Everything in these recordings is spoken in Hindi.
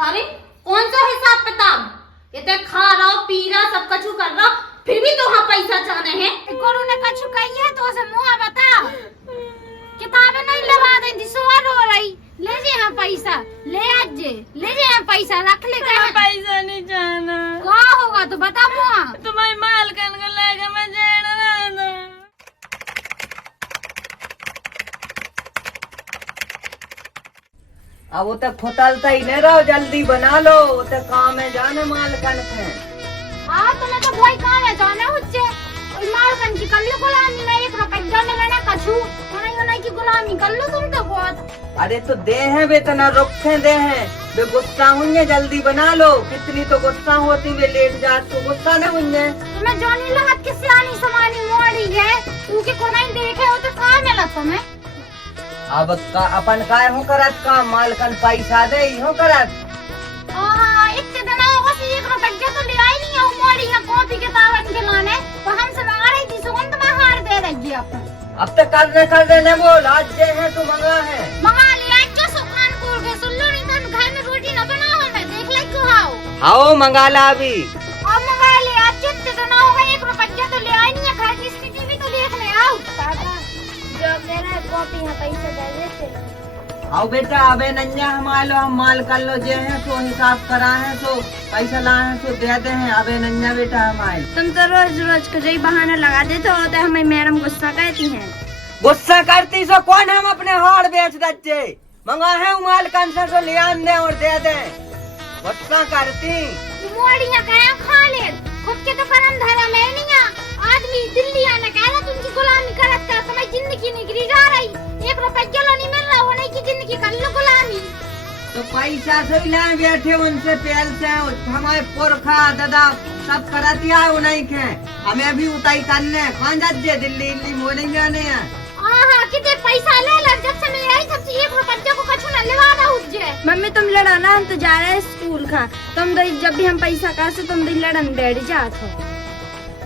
अरे कौन सा हिसाब किताब? ये तो खा रहा पी रहा सब कछु कर रहा, फिर भी तो हाँ पैसा चाहने हैं। गुरु ने कछु कही है तो उसे मुँह बता। किताबें नहीं लगा देती, सुअर हो रही। ले जे यहाँ पैसा, ले आज जे, ले जे यहाँ पैसा रख ले। पैसा नहीं जाना। क्या होगा तो बता मुँह। तुम्हारी माल कन को लेके मैं जाना ना। अब वो तक खोतलता ही नहीं रहो, जल्दी बना लो। वो तक काम है जाने माल कन है। तुम्हें तो भाई काम है जाने हुच्चे। माल कन की कर लो गुलामी, नहीं 1 रुपया मिलना कछु। नहीं की गुलामी कर लो तुम तो बहुत। अरे तो दे हैं वेतना रुखे दे हैं, वे गुस्सा हुई जल्दी बना लो। कितनी तो गुस्सा होती वे लेट जात तो गुस्सा न हुई। तुम्हें जोनी लगत किस आनी समानी मोड़ी है, तू के को नहीं देखे हो तो कहाँ मिला तुम्हें? अब अपन काय हो करत का मालकन पैसा दे हो करत। इतने दिन होगा से 1 रुपया तो ले आई नहीं हूँ मोड़ी है कॉपी किताब के लाने। तो हमसे मंगा रही थी सुगंध में हार दे रही अपन। अब तक कर देने बोल, आज जे है तू मंगा है। मंगा लिया जो सुकान खोल के सुन लो, नहीं तो घर में रोटी न बनाओ मैं देख ले क्यों आओ। आओ मंगा ला अभी। अब मंगा लिया, चित्त तो ना होगा 1 रुपया तो ले आई नहीं है, घर की स्थिति भी तो देख ले। आओ जो मेरा कॉपी है पैसे दे देते। आओ बेटा, अबे नंजा हमारे हम माल कर लो, जे है तो हिसाब करा है तो पैसा ला है तो दे दे हैं। अबे नंजा बेटा हमारे। तुम तो रोज रोज का जो बहाना लगा देते हो तो हमें मैडम गुस्सा करती हैं। गुस्सा करती सो कौन हम अपने हाड़ बेच दच्चे मंगा है माल कन से तो ले आन दे और दे दे। गुस्सा करती मोड़ियां कहे खा ले, खुद के तो कर्म धर्म है नहीं है। आदमी दिल्ली आने कह रहा तुमकी गुलामी करत का समय जिंदगी निकली जा रही। 1 रुपया किलो नहीं मिल रहा, होने की जिंदगी कर लो गुलामी। तो पैसा से लाए बैठे उनसे पेल से हमारे पुरखा दादा सब करती है उन्हीं के। हमें भी उताई करने कौन जाते दिल्ली दिल्ली मोने जाने हैं। कितने पैसा ले लग जब से मैं आई तब से 1 रुपया को कछु न लेवा रहा उज्जे। मम्मी तुम लड़ा ना, हम तो जा रहे हैं स्कूल का। तुम तो जब भी हम पैसा का से तुम तो लड़न बैठ जात हो।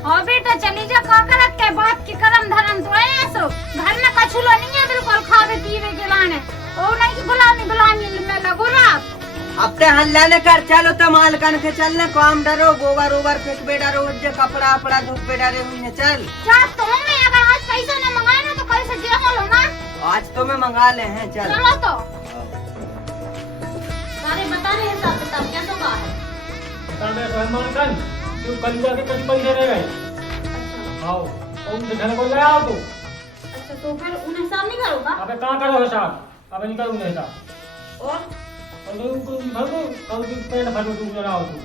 हाँ बेटा चली जा, का करत के बाप की कर्म धर्म तो है ऐसो। घर में कछु लो नहीं है बिल्कुल खावे पीवे के लाने। ओ नहीं की गुलामी में लगो रात। अब ते हल्ला ने कर चलो तो माल कन के चलने काम डरो गोबर ओबर फेंक बेटा रोज जे कपड़ा अपड़ा धूप बेटा रे हुई चल। जा तो मैं अगर आज पैसा न मंगाए ना तो कल से जे हो ना। आज तो मैं मंगा ले हैं चल। चलो तो सारे बता रहे हिसाब किताब कैसे होगा है? बता दे रहमान खान, तू कल जाके कल पैसे ले गए। आओ तुम दिखाने को ले आओ तू। अच्छा तो फिर उन हिसाब नहीं करोगा? अबे कहाँ करो हिसाब, अबे निकल उन्हें हिसाब। और उनको भर दो, कल की पेट भर दो तू जरा आओ तू।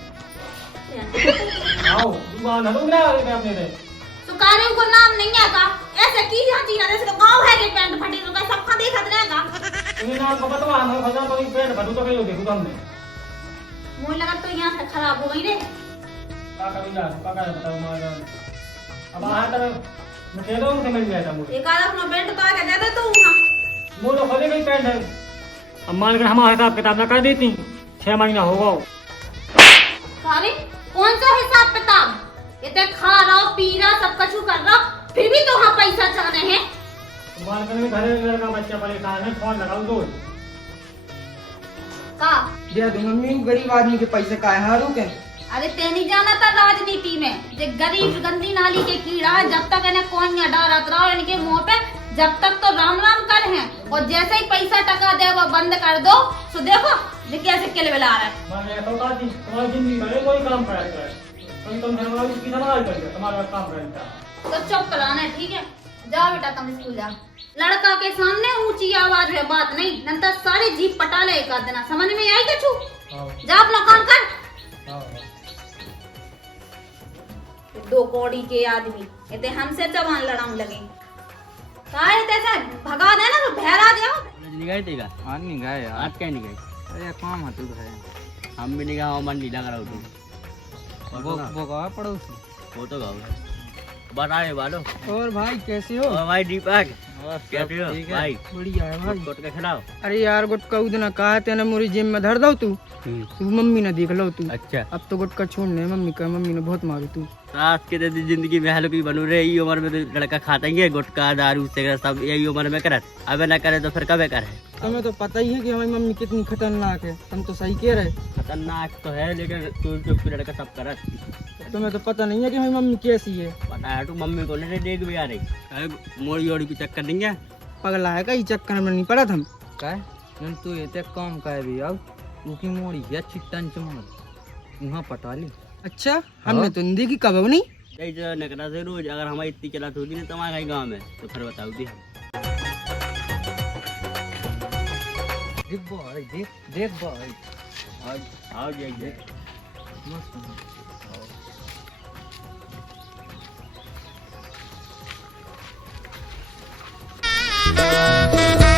आओ दुकान है तुम ले आओ अपने से। सुकारियों को नाम नहीं आता, ऐसे की जाती है जैसे गांव है के पैंट फटी तो सबका देखत रहेगा। तुम्हें नाम का बतवा हम खजा तो पेट भर तो कहियो देखो हमने। मुझे लगा तो यहाँ से खराब हो गई रे। का कभी जा का बताओ मार। अब आ तर मैं कह रहा हूं कि मिल गया था मुझे। एक आधा अपना पेंट तो आके दे दे तू ना। वो तो खोले गई पेंट है। अब मान कर हमारा हिसाब किताब ना कर देती 6 महीना होगा। अरे कौन सा हिसाब किताब? ये तो खा रहा पी रहा सब कछु कर रहा, फिर भी तो हाँ पैसा चाहने हैं। मान कर घर में लड़का बच्चा परेशान है, फोन लगाओ दो का दे दो मम्मी गरीब आदमी के पैसे काहे हारू के। अरे ते नहीं जाना था राजनीति में जे गरीब गंदी नाली के कीड़ा है, जब तक इन्हें कोइया डालत रहो इनके मुंह पे, जब तक तो राम राम कर हैं। और जैसे ही पैसा टका दे वो बंद कर दो तो देखो ये कैसे किलबिला रहा है। मैं ऐसा होता थी तुम्हारी जिंदगी में कोई काम करा है तुम घर वालों की संभाल करके तुम्हारा काम करता तो चुप कराना है, ठीक है? जाओ बेटा तुम स्कूल जाओ। लड़का के सामने ऊंची आवाज में बात नहीं, नंतर सारे जीप पटा ले एक आध देना। समझ में आई कछु? जा अपना काम कर। 2 कौड़ी के आदमी ये हमसे जवान लड़ाऊं लगे काहे तैसे भगा देना तो भैरा जाओ। निगाह देगा आज नहीं गए आज क्या नहीं गए। अरे काम है तू है हम भी निगाह और मन नीला कराओ तू वो गाँव पड़ोसी वो तो गाँव है बताए बालो। और भाई कैसे हो? और भाई दीपक कैसे हो भाई? बढ़िया है भाई। गुटका के खिलाओ। अरे यार गुटका उतना कहा तेने मोरी जेब में धर दो तू मम्मी ने देख लो तू। अच्छा अब तो गुटका छोड़ने मम्मी का, मम्मी ने बहुत मारू तू। आज के दिन जिंदगी में हल्की बनू रहे, यही उम्र में तो लड़का खाता ही है गुटखा दारू सिगरेट सब यही उम्र में करत। अब न करे तो फिर कब करे? तुम्हें तो पता ही है कि हमारी मम्मी कितनी खतरनाक है। तुम तो सही कह रहे। खतरनाक तो है लेकिन तू चुप लड़का सब करत। तुम्हें तो पता नहीं है कि हमारी मम्मी कैसी है। पता है तू मम्मी को नहीं देख भी आ रही मोड़ी ओड़ी की चक्कर देंगे। पगला है कहीं चक्कर में नहीं पड़ा था। तू ये काम का है भी अब उसकी मोड़ी है चिट्टन चमक वहाँ पटा ली। अच्छा हमने तो नहीं देखी कब नहीं। ऐसे नकरा से रोज अगर हमारी इतनी चला होती ना तुम्हारे गाँव में तो फिर बताओ दी हम। देख भाई देख भाई आओ जाइए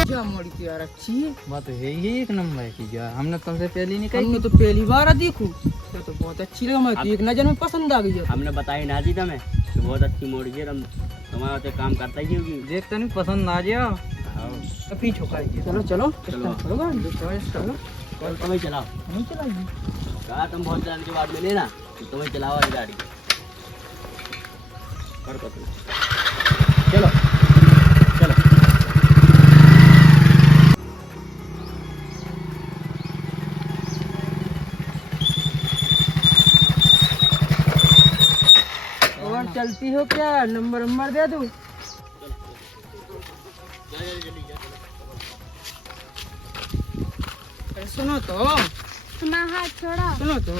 क्या मोड़ी की यार अच्छी है। बात तो है ही एक नंबर की यार, हमने तुमसे पहले नहीं हमने तो पहली बार देखू तो बहुत अच्छी लगा। मैं तो एक नजर में पसंद आ गई है। हमने बताई ना दी तुम्हें कि बहुत अच्छी मोड़ी है, तुम्हारा तो काम करता ही होगी। देखते नहीं पसंद आ जाओ तो पीछे चलो चलो चलो। चलो तुम्हें चलाओ नहीं चलाइए। कहा तुम बहुत जल्द के बाद में लेना तो तुम्हें चलाओ वाली गाड़ी कर दो तुम। चलो चलो और चलती हो क्या? नंबर दे दूं? सुनो तो तुम्हारा हाथ छोड़ा। सुनो तो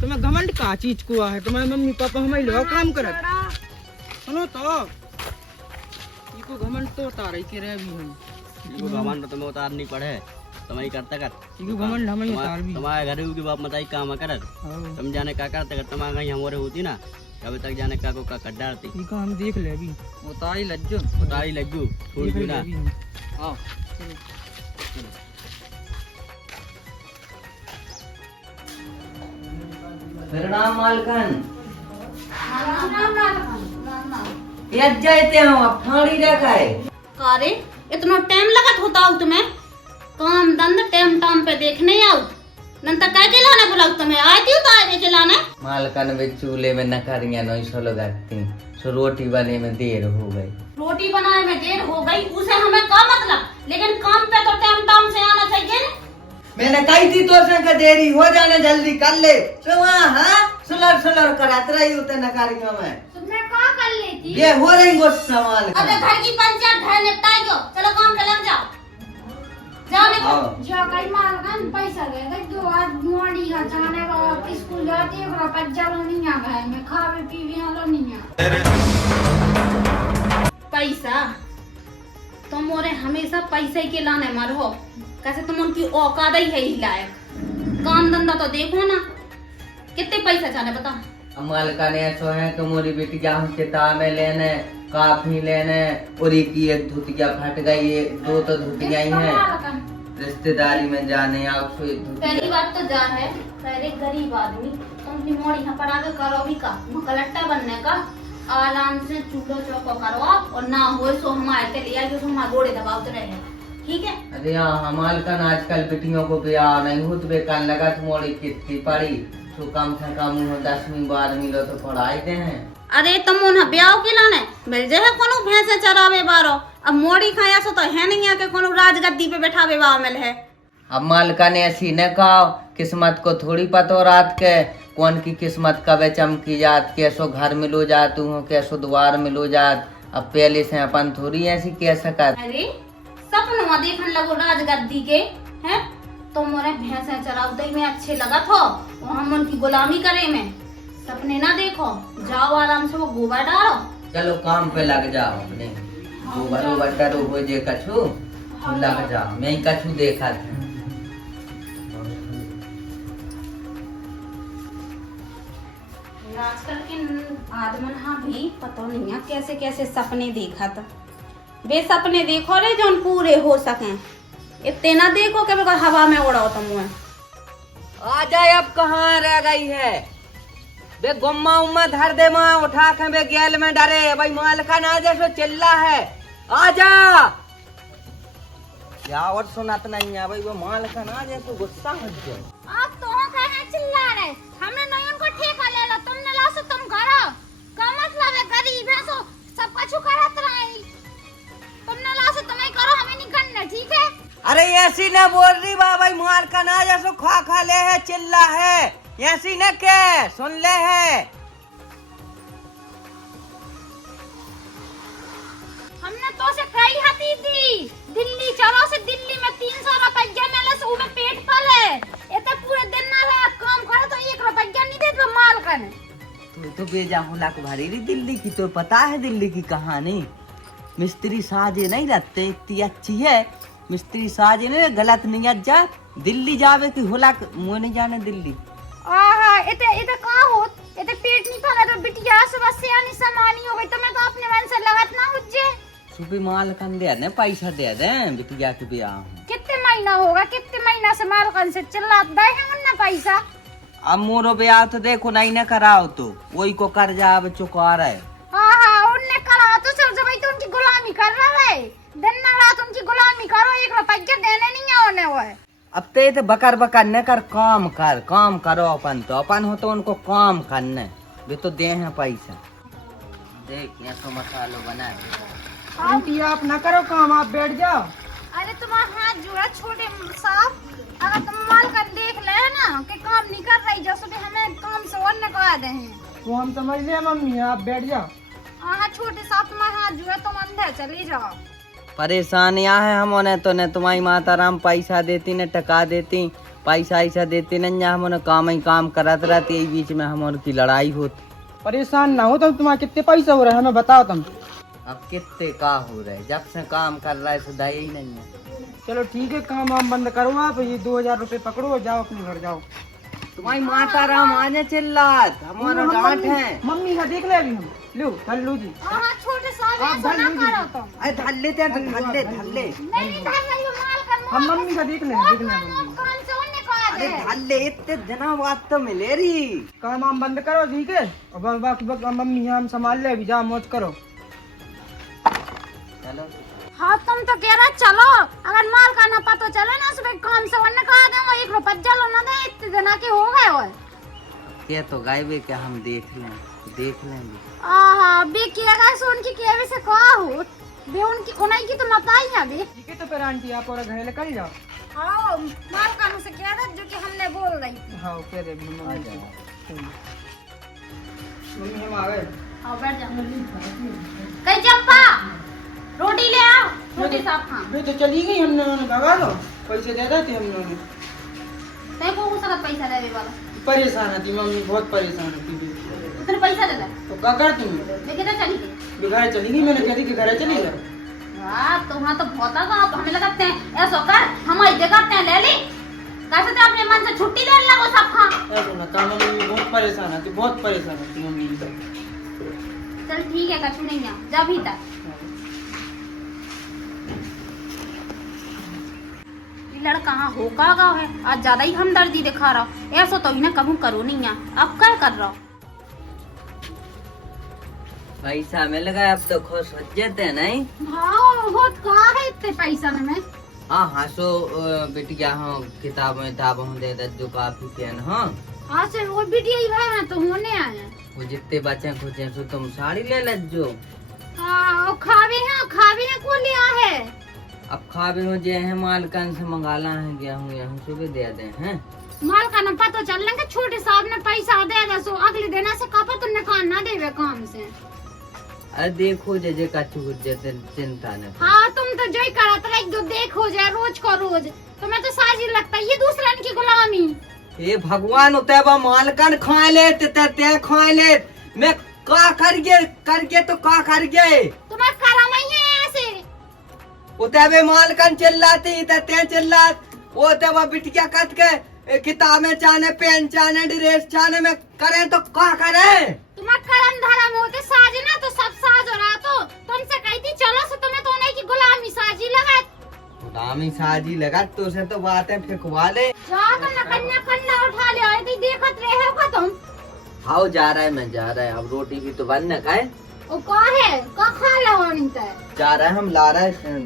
तुम्हें घमंड का चीज को है। तुम्हारे मम्मी पापा हमारे लोग काम करत। सुनो तो इको घमंड तो उतार ही के रहे भी हम। इनको घमंड तुम्हें उतार नहीं पड़े, तुम्हारी करता कर। इको घमंड हमें उतार भी। तुम्हारे घर के बाप मताई काम करत, तुम जाने का करते कर तुम्हारे कहीं हमारे होती ना कभी तक जाने का को का कड्डा आती। इको हम देख ले भी। उतारी लज्जू छोड़ दो ना। आओ प्रणाम मालकन। यद जाते हो अब ठाड़ी रखा है। अरे इतना टाइम लगत होता हो तुम्हें? काम धंध टाइम टाइम पे देखने आओ नंतर काय के लाने बुलाओ तुम्हें? आती हो तो आए के लाने। मालकन वे चूल्हे में नखरियां नहीं सो लगाती, सो रोटी बने में देर हो गई। रोटी बनाने में देर हो गई उसे हमें क्या मतलब, लेकिन काम पे तो टाइम टाइम से आना चाहिए ना। मैंने कही थी तो से देरी हो जाने जल्दी कर ले। तो हाँ सुलर करात रही होते नकारियों में। तुमने क्या कर लेती? ये हो रही गुस्सा मालकन। अबे घर की पंचायत घर निपटाई दो, चलो काम पे लग जाओ। जाओ निकलो। जो कई मालकन पैसा ले गए दो आज मोड़ी का जाने का स्कूल जाती है पर चलो नहीं आ गए मैं खावे पीवे वाला नहीं आ। पैसा तुम मोरे हमेशा पैसे के लाने मरो, कैसे तुम उनकी औकात ही है ही लायक। काम धंधा तो देखो ना, कितने पैसा चाहे बताओ। मालकन ऐसा है कि मोरी बेटी जाऊं किताबें लेने काफी लेने और की एक धुतिया फट गई है, दो तो धुतिया ही हैं रिश्तेदारी में जाने आओ। पहली बात तो जा है पहले गरीब आदमी तुम मोड़ी यहाँ पर आगे करो भी का कलट्टा बनने का आराम से चूल्हो चौको करो और ना हो सो हमारे के लिए जो हमारे गोड़े दबावते रहे, ठीक है? अरे हाँ मालकन आजकल बेटियों को ब्याह नहीं होत बेकार लगा मोड़ी कितनी पड़ी तो कम से कम 10वीं 12वीं लो तो पढ़ाई दे हैं। अरे तुम उन्हें ब्याह के लाने मिल जाए कोनो भैंसे चरावे बारो, अब मोड़ी खाया सो तो है नहीं के कोनो राजगद्दी पे बैठावे वाव मिल है। अब मालकन ऐसी न कहो, किस्मत को थोड़ी पतो रात के कौन की किस्मत कब चमकी जात, कैसो घर मिलो जात हूँ कैसो द्वार मिलो जात। अब पहले से अपन थोड़ी ऐसी कह सकत। अरे सपनवा देखन लगो राजगद्दी के हैं, तो मोरे भैंसे चरावते में अच्छे लगा था वो हम उनकी गुलामी करे में। सपने ना देखो, जाओ आराम से वो गोबर डालो। चलो काम पे लग जाओ अपने गोबर वोबर डरो हो जे कछु लग जाओ। मैं ही कछु देखा था। आजकल के आदमन हाँ भी पता नहीं है कैसे कैसे सपने देखा था। बे सपने देखो रे जो पूरे हो सके, इतने ना देखो कि बिल्कुल हवा में उड़ाओ तुम। आ जाए अब कहाँ रह गई है बे गुम्मा उम्मा धर दे माँ उठा के बे गैल में डरे भाई मालकन आ जैसो चिल्ला है आजा। क्या और सुनात नहीं है भाई, वो माल का ना जैसे गुस्सा हो जाए। आप तो कहे चिल्ला रहे, हमने नहीं उनको ठेका ले ला, तुमने ला सो तुम करो। का मतलब है गरीब है सो सब कुछ करत रही, तुमने ला सो तुम्हें करो, हमें नहीं करना, ठीक है? अरे ऐसी न बोल रही बा भाई, माल का ना जैसे खा ले है, चिल्ला है, ऐसी न के सुन ले है। हमने तो से कई हती दी, दिल्ली चलो से दिल्ली में 300 रुपया मिले सो में पेट पले, ये तो पूरे दिन ना रात काम करे तो 1 रुपया नहीं देते माल कने। तू तो बेजा होला को भारी रही दिल्ली की, तो पता है दिल्ली की कहानी। मिस्त्री साजे नहीं रहते, इतनी अच्छी है मिस्त्री साजे ने गलत नहीं जा, दिल्ली जावे की होला मुँह नहीं जाने दिल्ली। आहा इते का होत, इते पेट नहीं पला तो बिटिया समस्या नहीं समानी हो गई, तो मैं तो अपने मन से लगत ना हुज्जे। सुबह माल कन दे ने पैसा दे दे बिटिया के ब्याह। कितने महीना होगा, कितने महीना से मालकन से चिल्लात दे हैं उन्ना पैसा। अब मोरो ब्याह तो देखो नहीं न कराओ तो वही को कर्जा अब चुका रहा है। हाँ उनने करा तो सर जब तो उनकी गुलामी कर रहा है, दिन ना रात उनकी गुलामी करो, 1 रुपया देने नहीं आने वो है। अब ते तो बकर न कर, काम करो अपन, तो अपन हो तो उनको काम करने वे तो दे हैं पैसा। देख यहाँ तो मसालो बना आंटी आप ना करो काम, आप बैठ जाओ। अरे तुम्हारा हाथ जुड़ा छोटे साहब, अगर तुम मालकन देख ले ना कि काम नहीं कर रही, जैसे भी हमें काम से और निकाल दे हैं। वो हम समझ लिया मम्मी, आप बैठ जाओ। हाँ छोटे साहब तुम्हारा हाथ जुड़ा, तुम अंदर चली जाओ। परेशान यहाँ है हम ने, तो न तुम्हारी माता राम पैसा देती न टका देती, पैसा ऐसा देती न, हम काम ही काम करत रहती, यही बीच में हम की लड़ाई होती। परेशान ना हो तुम, तुम्हारा कितने पैसा हो रहा है हमें बताओ तुम। अब कितने का हो रहे, जब से काम कर रहा है सुधा ही नहीं है। चलो ठीक है, काम वाम बंद करो आप, ये 2000 रुपए पकड़ो और जाओ अपने घर जाओ। तुम्हारी माता राम आने चिल्लात, हमारा डांट है। मम्मी का देख ले अभी हम, लो धल्लू जी। हाँ छोटे साहब आप ऐसा ना धल्लू करो जी। तुम। अरे धल्ले ते धल्ले नहीं धर रही हो मालकन, हम मम्मी का देख ले मम्मी। काम से और निकाल अरे दे। धल्ले इतने दिना बात तो मिले रही। काम वाम बंद करो ठीक है, और बाकी मम्मी हम संभाल ले, अभी जाओ मौज करो। चलो हाँ तुम तो कह रहे चलो, अगर माल का ना पता चले ना सुबह काम से और निकाल देंगे, 1 रुपया लो ना दे, इतने दिन के हो गए हो। ये तो गायबे क्या हम देख लेंगे। आहा बे किया सो उनकी केवे से कहा हो बे, उनकी उन्हीं की तो मत आई है बे। ठीक है तो फिर आंटी आप और घर लेकर जाओ। हाँ माल का से कह रहे जो कि हमने बोल रही। हाँ कह दे मम्मी हम आ गए। आओ बैठ जा। कहीं चंपा रोटी ले आओ, रोटी साफ खा। वे तो चली गई, हमने उन्हें भगा दो, पैसे दे देते हमने उन्हें। देखो वो सब पैसा दे वाला, परेशान थी मम्मी, बहुत परेशान थी। तेरे पैसा दे दे। तो क्या करती हूँ, मैं किधर चली गई? घर चली गई, मैंने कह दी कि घर चली जाओ। वाह तुम्हारा तो बहुत आगा, हमें लगाते हैं ऐसा कर, हमारी जगह ते ले ली, कैसे तो अपने मन से छुट्टी ले ला वो सब खा। ऐसा ना काम, मम्मी बहुत परेशान थी, बहुत परेशान थी मम्मी। चल ठीक है, कछु नहीं है, जा भीतर। लड़का कहाँ होगा गाँव है, आज ज्यादा ही हमदर्दी दिखा रहा, ऐसा तो इन्हें कभी करो नहीं है। अब क्या कर रहा? पैसा मिल गया, अब तो खुश हो जाते नहीं। हाँ बहुत कहा है इतने पैसा में। हाँ हंसो बिटिया, हाँ किताब दे दे जो काफी के न। हाँ हाँ से वो बिटिया ही भाई तो होने आए हैं। वो जितने बच्चे खुचे सो तुम साड़ी ले ले जो। हाँ खावे हैं को लिया है। अब खा भी हो जे है, मालकन से मंगाला है, गेहूँ सुबह दे दे हैं। माल का न पता चल लेंगे, छोटे साहब ने पैसा दे दे सो अगले दिन से कपा तो निकाल ना देवे काम से। अरे देखो जे कछु जैसे चिंता न। हाँ तुम तो जो ही करत रही, जो देखो जाए रोज को रोज, तुम्हें तो साजी लगता है ये दूसरा की गुलामी। हे भगवान उतबा मालकन खा ले ते खा ले, मैं का करके तो का कर गए। तुम्हें करम ही है ऐसे। उतबे मालकन चिल्लाती ते चिल्लात, वो तबा बिटिया कट के किताबें चाने, पेन चाने, ड्रेस चाने, में करे तो का करे। तुम्हारा करम धर्म होते साजी ना तो सब साज हो रहा, तो तुमसे कही थी चलो से तुम्हें तो नहीं की गुलामी साजी लगा। गुलामी साजी लगा तो उसे तो बातें फेंकवा ले। जा तो कन्या उठा ले, देखत रहे हो तुम। हाँ जा रहा है, मैं जा रहा है, अब रोटी भी तो बनने का है। ओ का है का खा ला होनी ते जा रहे हैं हम, ला रहे हैं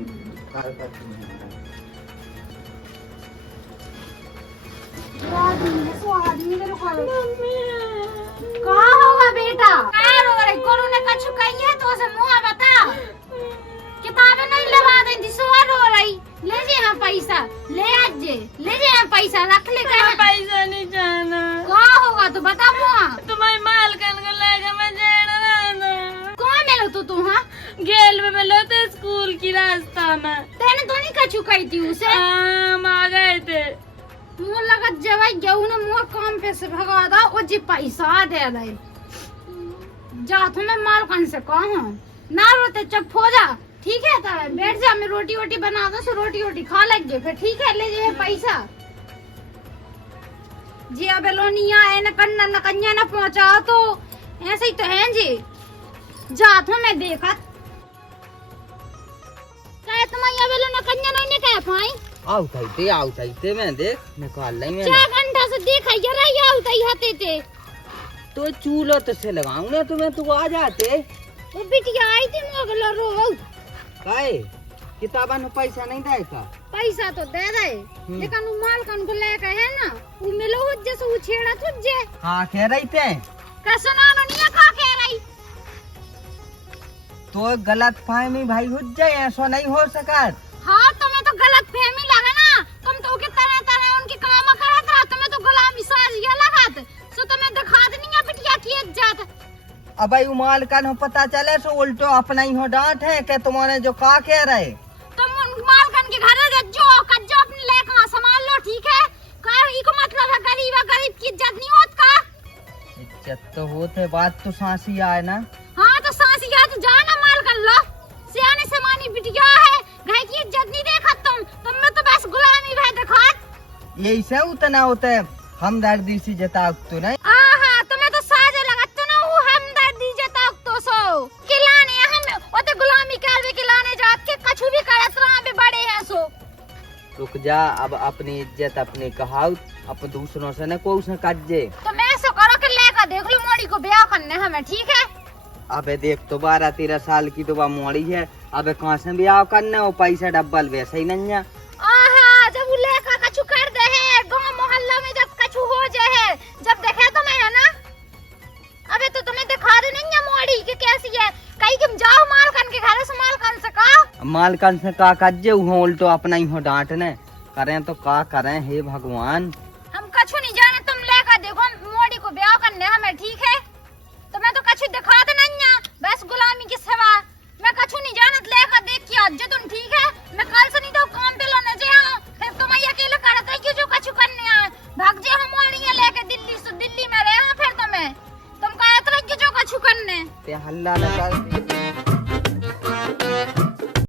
आदमी मेरे को का होगा बेटा क्या रो रही कोनु ने कछु कही है तो से मुंह बता किताबें नहीं लेवा देंगी सुआ रो रही ले जे हम पैसा ले आज जे ले जे हम पैसा रख ले का पैसा नहीं जाना का होगा तो बता मुंह तुम्हारी मालकन को लेके मैं जाना ना कौन मिलो तू हां गेल में मिलो तो स्कूल की रास्ता में तेने तो नहीं कछु कही थी उसे हम आ गए थे मुंह लगा जवाई गेहूं ने मुंह काम पे से भगा दा वो जी पैसा दे दे जा तुम्हें मालकन से कहो ना रोते चुप हो जा ठीक है तारा बैठ जा मैं रोटी वोटी बना दूं सो रोटी वोटी खा लेंगे फिर ठीक है ले जे पैसा जी अब लोनिया है न कन्ना न कन्या न पहुंचा तो ऐसे ही तो है जी जा तो मैं देखा काय तुम्हारी अब न कन्या नहीं कह पाई आओ थे मैं देख निकाल लाई मैं 4 घंटा से देखा जरा ही आउता ही हते थे तो चूल्हा तो से लगाऊं ना तुम्हें, तू आ जाते। वो बिटिया आई थी मोगलो रो काहे किताबा में पैसा नहीं देगा? पैसा तो दे दे लेकिन वो मालकन को लेके है ना वो मिलो जैसे वो छेड़ा तुझे हाँ कह रही थे कैसे ना नहीं का कह रही तो गलत फहमी भाई हो जाए, ऐसा नहीं हो सका। हाँ तुम्हें तो गलत फहमी लगा ना, तुम तो के तरह तरह उनकी काम करत रहा, तुम्हें तो गुलामी साजिया लगत सो तुम्हें दिखा देनी है बिटिया की इज्जत। अब भाई मालकन हो पता चले सो उल्टो अपना ही हो डांट है कि तुम्हारे जो का कह रहे तुम उन मालकन के घर जो कज्जो अपने लेकर संभाल लो ठीक है। का इको मतलब है गरीब की इज्जत नहीं होत का? इज्जत तो होते, बात तो सांसी आए ना। हाँ तो सांसिया तो जाना मालकन लो, सियाने समानी बिटिया है, घर की इज्जत नहीं देखा तुम में तो बस गुलामी भाई दिखा। यही से उतना होता है हमदर्दी से जता तो नहीं। आहा तुम्हें तो साजे लगा तो ना वो हमदर्दी जता तो सो खिलाने हम वो तो गुलामी कर भी खिलाने जात के कछु भी करत रहा भी बड़े हैं सो। रुक जा, अब अपनी इज्जत अपने कहाऊ, अब दूसरों से न कोई से कज्जे। तो मैं ऐसा करो कि लेकर देख लो मोड़ी को ब्याह करने हमें ठीक है। अबे देख तो 12-13 साल की तो मोड़ी है, अबे कहाँ से ब्याह करने, वो पैसा डब्बल वैसे ही नहीं है। आहा जब वो लेकर कछु कर दे है गांव मोहल्ला में जब कछु हो जाए जब देखे तो मैं है ना, अबे तो तुम्हें दिखा दे नहीं है मोड़ी कि कैसी है, कहीं तुम जाओ मालकन के घर से मालकन से कहा। मालकन से का कज्जे वो उल्टो अपना ही हो डांटने, करें तो का करें हे भगवान। हम कछु नहीं जाने, तुम लेकर देखो मोड़ी को ब्याह करने हमें ठीक है। तो मैं तो कछु दिखा दे नहीं, बस गुलामी की सेवा मैं कछु नहीं जानत, लेकर देख के आज तुम ठीक है।